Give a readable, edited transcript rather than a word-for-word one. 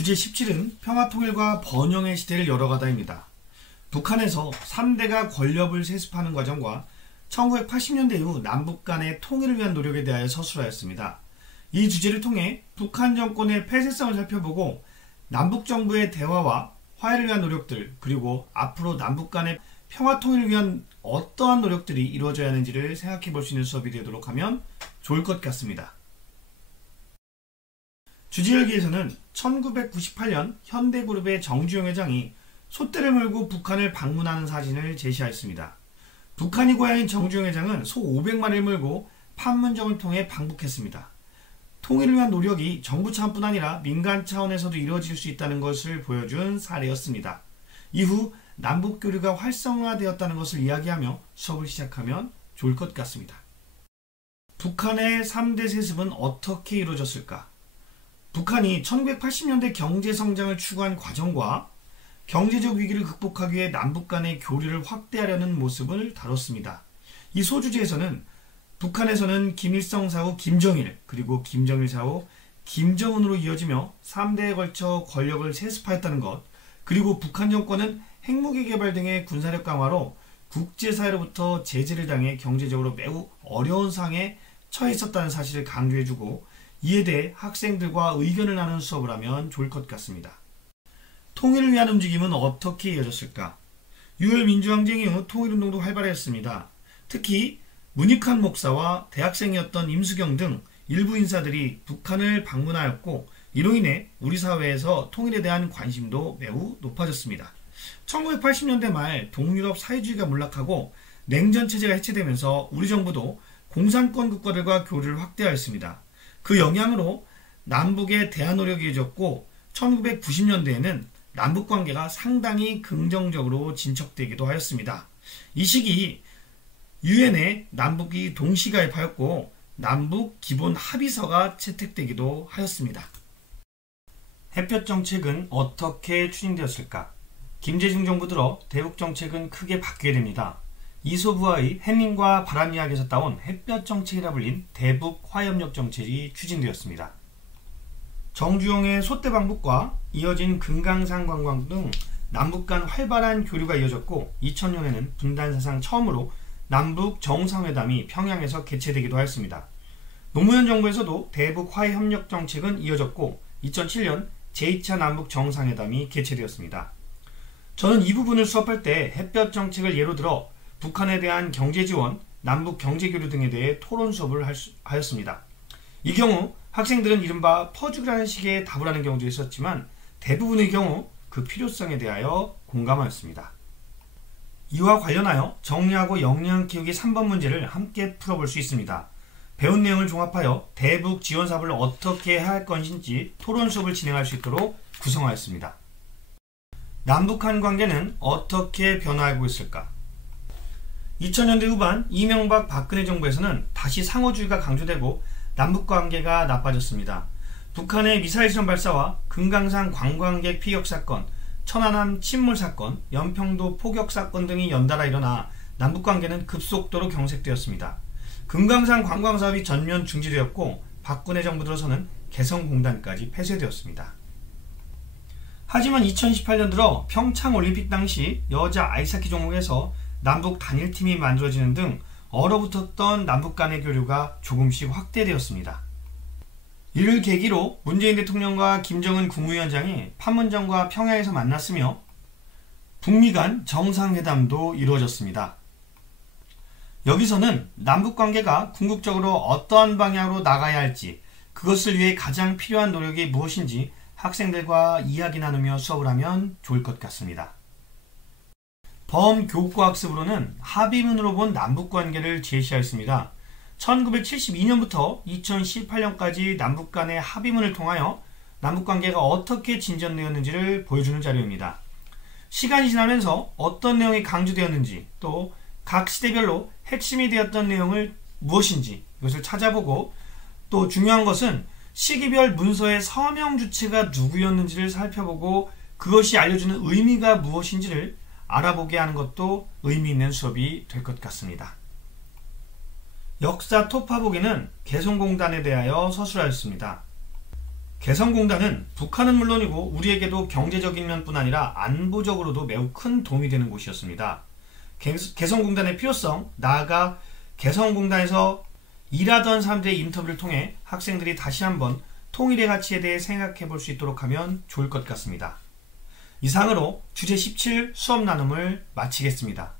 주제 17은 평화통일과 번영의 시대를 열어가다입니다. 북한에서 3대가 권력을 세습하는 과정과 1980년대 이후 남북 간의 통일을 위한 노력에 대하여 서술하였습니다. 이 주제를 통해 북한 정권의 폐쇄성을 살펴보고 남북 정부의 대화와 화해를 위한 노력들, 그리고 앞으로 남북 간의 평화통일을 위한 어떠한 노력들이 이루어져야 하는지를 생각해 볼 수 있는 수업이 되도록 하면 좋을 것 같습니다. 주지열기에서는 1998년 현대그룹의 정주영 회장이 소떼를 몰고 북한을 방문하는 사진을 제시하였습니다. 북한이 고향인 정주영 회장은 소 500마리를 몰고 판문점을 통해 방북했습니다. 통일을 위한 노력이 정부 차원뿐 아니라 민간 차원에서도 이루어질 수 있다는 것을 보여준 사례였습니다. 이후 남북 교류가 활성화되었다는 것을 이야기하며 수업을 시작하면 좋을 것 같습니다. 북한의 3대 세습은 어떻게 이루어졌을까? 북한이 1980년대 경제성장을 추구한 과정과 경제적 위기를 극복하기 위해 남북 간의 교류를 확대하려는 모습을 다뤘습니다. 이 소주제에서는 북한에서는 김일성 사후 김정일, 그리고 김정일 사후 김정은으로 이어지며 3대에 걸쳐 권력을 세습하였다는 것, 그리고 북한 정권은 핵무기 개발 등의 군사력 강화로 국제사회로부터 제재를 당해 경제적으로 매우 어려운 상황에 처해 있었다는 사실을 강조해주고, 이에 대해 학생들과 의견을 나누는 수업을 하면 좋을 것 같습니다. 통일을 위한 움직임은 어떻게 이어졌을까? 6월 민주항쟁 이후 통일운동도 활발했습니다. 특히 문익환 목사와 대학생이었던 임수경 등 일부 인사들이 북한을 방문하였고, 이로 인해 우리 사회에서 통일에 대한 관심도 매우 높아졌습니다. 1980년대 말 동유럽 사회주의가 몰락하고 냉전체제가 해체되면서 우리 정부도 공산권 국가들과 교류를 확대하였습니다. 그 영향으로 남북의 대화 노력이 이어졌고 1990년대에는 남북관계가 상당히 긍정적으로 진척되기도 하였습니다. 이 시기 유엔에 남북이 동시가입하였고 남북 기본 합의서가 채택되기도 하였습니다. 햇볕 정책은 어떻게 추진되었을까? 김대중 정부 들어 대북 정책은 크게 바뀌게 됩니다. 이소부와의 햇님과 바람 이야기에서 따온 햇볕 정책이라 불린 대북 화해협력 정책이 추진되었습니다. 정주영의 소떼 방북과 이어진 금강산 관광 등 남북 간 활발한 교류가 이어졌고, 2000년에는 분단 사상 처음으로 남북 정상회담이 평양에서 개최되기도 하였습니다. 노무현 정부에서도 대북 화해협력 정책은 이어졌고 2007년 제2차 남북 정상회담이 개최되었습니다. 저는 이 부분을 수업할 때 햇볕 정책을 예로 들어 북한에 대한 경제 지원, 남북 경제 교류 등에 대해 토론 수업을 하였습니다. 이 경우 학생들은 이른바 퍼주기라는 식의 답을 하는 경우도 있었지만 대부분의 경우 그 필요성에 대하여 공감하였습니다. 이와 관련하여 정리하고 역량 키우기 3번 문제를 함께 풀어볼 수 있습니다. 배운 내용을 종합하여 대북 지원 사업을 어떻게 해야 할 것인지 토론 수업을 진행할 수 있도록 구성하였습니다. 남북한 관계는 어떻게 변화하고 있을까? 2000년대 후반 이명박 박근혜 정부에서는 다시 상호주의가 강조되고 남북관계가 나빠졌습니다. 북한의 미사일 시험 발사와 금강산 관광객 피격 사건, 천안함 침몰 사건, 연평도 포격 사건 등이 연달아 일어나 남북관계는 급속도로 경색되었습니다. 금강산 관광사업이 전면 중지되었고 박근혜 정부 들어서는 개성공단까지 폐쇄되었습니다. 하지만 2018년 들어 평창올림픽 당시 여자 아이스하키 종목에서 남북 단일팀이 만들어지는 등 얼어붙었던 남북 간의 교류가 조금씩 확대되었습니다. 이를 계기로 문재인 대통령과 김정은 국무위원장이 판문점과 평양에서 만났으며 북미 간 정상회담도 이루어졌습니다. 여기서는 남북관계가 궁극적으로 어떠한 방향으로 나가야 할지, 그것을 위해 가장 필요한 노력이 무엇인지 학생들과 이야기 나누며 수업을 하면 좋을 것 같습니다. 범교과학습으로는 합의문으로 본 남북관계를 제시하였습니다. 1972년부터 2018년까지 남북 간의 합의문을 통하여 남북관계가 어떻게 진전되었는지를 보여주는 자료입니다. 시간이 지나면서 어떤 내용이 강조되었는지, 또 각 시대별로 핵심이 되었던 내용을 무엇인지 이것을 찾아보고, 또 중요한 것은 시기별 문서의 서명 주체가 누구였는지를 살펴보고 그것이 알려주는 의미가 무엇인지를 알아보게 하는 것도 의미 있는 수업이 될 것 같습니다. 역사 토파보기는 개성공단에 대하여 서술하였습니다. 개성공단은 북한은 물론이고 우리에게도 경제적인 면뿐 아니라 안보적으로도 매우 큰 도움이 되는 곳이었습니다. 개성공단의 필요성, 나아가 개성공단에서 일하던 사람들의 인터뷰를 통해 학생들이 다시 한번 통일의 가치에 대해 생각해 볼 수 있도록 하면 좋을 것 같습니다. 이상으로 주제 17 수업 나눔을 마치겠습니다.